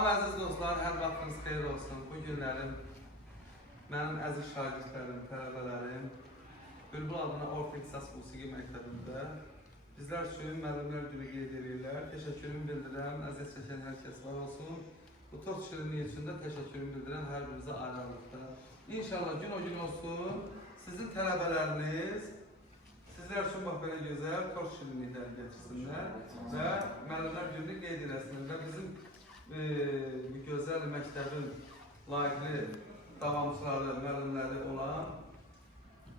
Salam əziz dostlar, hər vaxtınız xeyir olsun. Bu günlərim mənim əziz şagirdlərim, tələbələrim Bülbül adına Orta İxtisas Musiqi Məktəbində bizlər üçün müəllimlər günü qeyd edirlər. Təşəkkürümü bildirəm, əziz çəkən hər kəs var olsun. Bu tort şirinliyi üçün də təşəkkürümü bildirəm hər birinizə ayrı-ayrılıqda. İnşallah gün o gün olsun, sizin tələbələriniz sizlər üçün bax belə gözəl tort şirinlikləri gətirsinlər və müəllimlər gününü qeyd edəsinlər və bizim bu gözəl məktəbin layiqli davamçıları, müəllimləri olan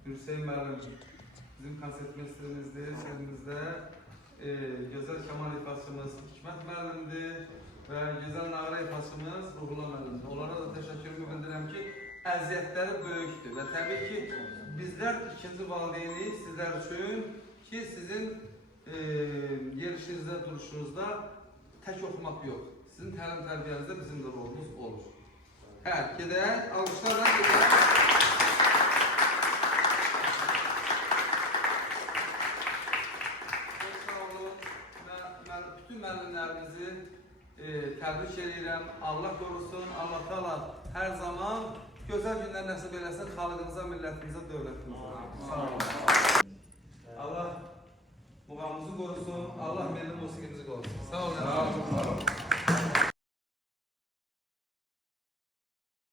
Hüseyin müəllim bizim konsert mestrimizdir, sərimizdə gözəl keman ifaçımız Hikmət müəllimdir və gözəl nağara ifaçımız Ruhullah müəllimdir. Onlara da təşəkkürümü bildirəm ki, əziyyətləri böyükdür və təbii ki, bizlər ikinci valideynik sizlər üçün ki, sizin yerişinizdə, duruşunuzda tək oxumaq yox. Sizin təlim tərbiyənizdə bizim də rolumuz olur. Hə, gedək, alışlarla gedək. Çox sağ olun. Mən bütün müəllimlərimizi təbrik edirəm. Allah qorusun, Allah təala hər zaman gözəl günlər nəsib eləsin xalqımıza, millətimizə, dövlətimizə. Sağ olun. Allah